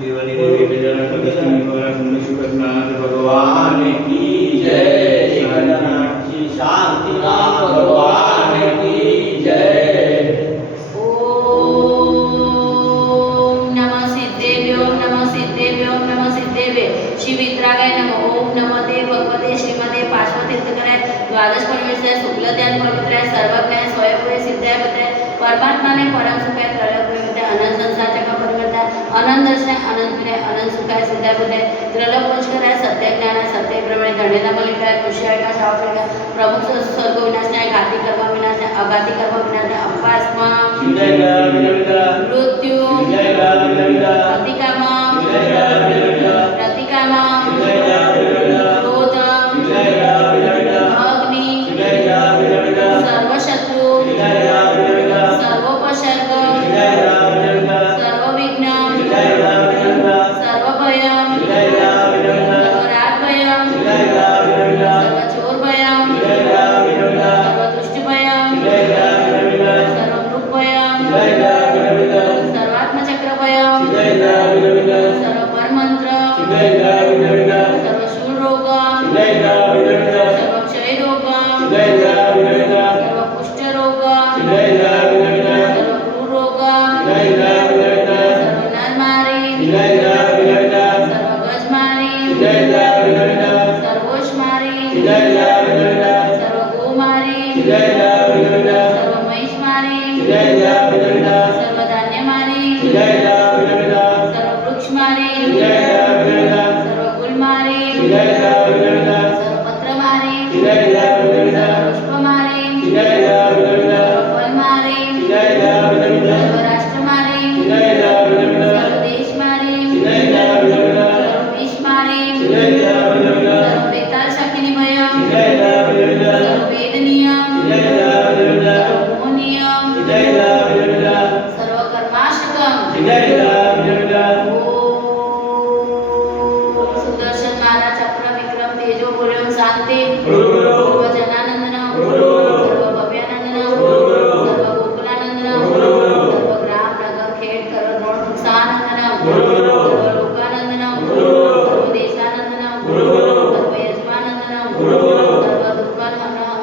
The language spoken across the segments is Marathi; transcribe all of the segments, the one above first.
देवानी देवी गजानन लक्ष्मी गणेश भगवान की जय। गणनाथी शांतिनाथ भगवान की जय। ओम नमः सिद्धेभ्यो नमः सिद्धेभ्यो नमः सिद्धेभ्य श्री वितरागाय नमः। ओम नमते भगवते श्रीमते पार्श्वतीर्थकराय द्वादश परमेश्वराय शुक्लध्यान पवित्राय सर्वज्ञाय स्वयंभूय सिद्धाय पत्राय परमात्मा ने परम सुखाय त्रैलोक्य अनंत संसार जगत परिवर्तन अनंत दर्शनाय अनंत प्रिय अनंत सुखाय सिद्धाय पत्राय त्रैलोक पुष्कराय सत्य ज्ञानाय सत्य ब्रह्मणे धनेला मलिकाय खुशियाय का शास्त्रका प्रमुख सर्ग विनाशनाय घाती कर्म विनाशनाय अघाती कर्म विनाशनाय अपास्मा मृत्यू प्रतिकामा प्रतिकामा क्रोध अग्नि सर्वशत्रु सर्वोपसर्ग सर्वविघ्न सर्वभयं सर्वरागभयं सर्वचोरभयं सर्वदुष्टभयं सर्वमृगभयं सर्वात्मचक्रभयं सर्वपरमंत्र सर्वशूलरोग सर्वक्षयरोग सर्वकुष्ठरोग सर्वक्रूरोग सर्वनरमारी सर्वगजमारी सर्वोषमारी सर्वगोमारी सर्वमहिषमारी सर्वधान्यमारी सर्ववृक्षमारी सर्वकुलमारी सर्वपत्रमारी सर्वपुष्पमारी सर्वफलमारी सर्वराष्ट्रमारी सर्वदेशमारी सर्वविषमारी सर्वबेताल शाकिनीभयं सर्ववेदनीयं सर्वमोहनीयं सर्वकर्माशकं सुदर्शन महाराज चक्र विक्रम तेजो गुरुम शांति सर्वजनानंदनम सर्वभव्यानंदनम सर्वगोकुलानंदनम सर्वग्राम नगर खेड सर्वद्रोण सानंदनम सर्वलोकानंदनम सर्वदेशानंदनम सर्वयजमानंदनम सर्वदुःखानंदनम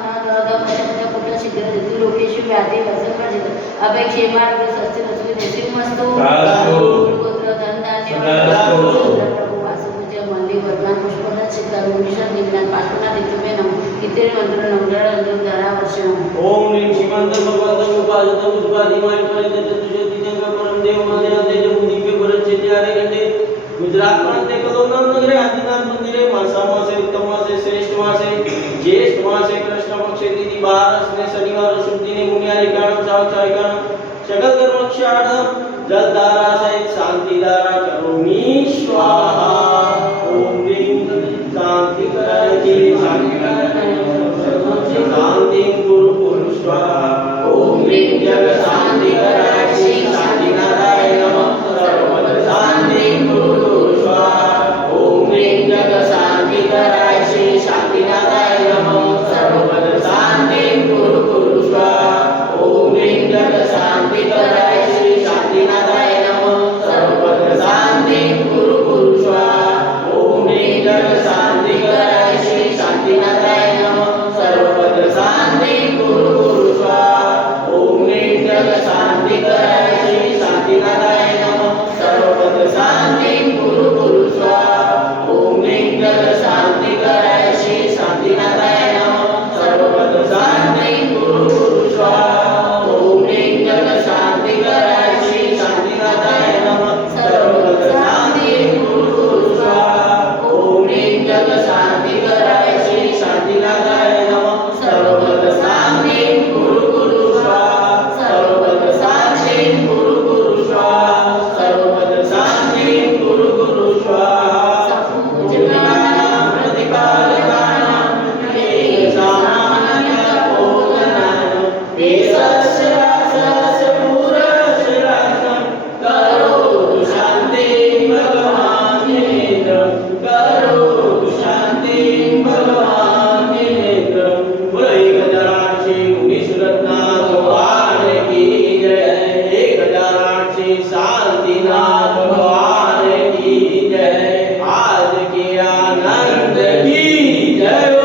शीघ्र लोकेशु व्याधि वसंपर्जित अपेक्षे मार्ग सत्य रसवी देशिमस्तु गोत्र धन धान्य प्रभु वासुपूज्य मंदिर वर्धमान पुष्पदान सिद्धार भूमिषद निज्ञान पाठवना दिव्यमेन इतर मंत्र नम्र अंजन धारा वर्षम ओम ह्रीं श्रीमंत भगवत उपासत उपाधिमाय परितत तुझे दिव्य परम देव माने तेज दिव्य भरत चेत्यारे गंडे गुजरात प्रांते कलोना नगरे आदिनाथ मंदिरे मासा मासे उत्तम मासे श्रेष्ठ मासे ज्येष्ठ मासे कृष्ण पक्षे तिथि 12 ने शनिवार शुभ दिने मुनियारी कारणम सावचारिकाणम सकल कर्म क्षाणम जलधारा सहित शांति धारा करोमि स्वाहा। ओम ह्रीं शांति कराय शांति शांति गुरु गुरु स्वाहा। ओम ह्रीं जग शांति कराय शांति नारायण नमः सर्वपद शांति गुरु गुरु स्वाहा। ओम ह्रीं जग शांति कराय शांति नारायण नमः सर्वपद शांति गुरु गुरु स्वाहा। ओम ह्रीं जग शांति कराय शांति नारायण नमः सर्वपद शांति जय